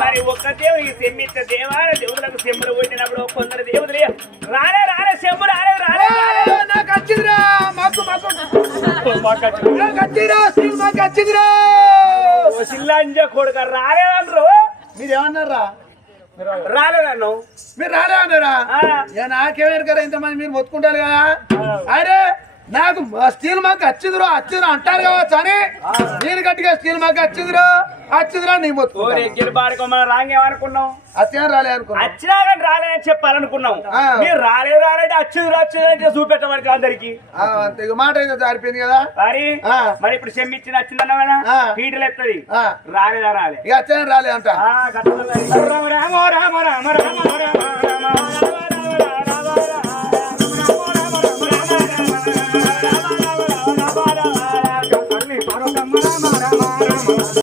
మరి ఒక్క దేవుడికి సెమ్మిచ్చ దేవాల దేవులకు సెమ్ములు కొట్టినప్పుడు కొందరు దేవుడు రాలే రాలే సెమ్ము రాలే రాలే నాకు వచ్చిందిరా మాకు వచ్చిందిరా శ్రీలు మాకు వచ్చిందిరా సిల్లాంజ కొడుక రాలేదన్నారు మీరేమన్నారా రాలేదన్ను మీరు రాలే అన్నారా నాకేమైనా కదా ఇంతమంది మీరు మొత్తుకుంటారు కదా అరే నాకు స్టీల్ మాకు వచ్చిందిరా అంటారు కావచ్చు అని నేను గట్టిగా స్టీల్ మాకు వచ్చిందిరా నీ మొత్తం మనం రాంగేమనుకున్నాం అత్యం రాలే అనుకున్నా వచ్చినా కానీ రాలేదని చెప్పాలనుకున్నాం మీరు రాలేదు వచ్చింది చూపెట్టమని అందరికి అంతే మాట అయితే జారిపోయింది కదా మరి ఇప్పుడు చెమ్మిచ్చి వచ్చిందన్న పీటలు ఎత్తది రాలేదా రాలే ఇక అత్యం రాలే అంట రామ రామ రామ రామ రామ రామ రామ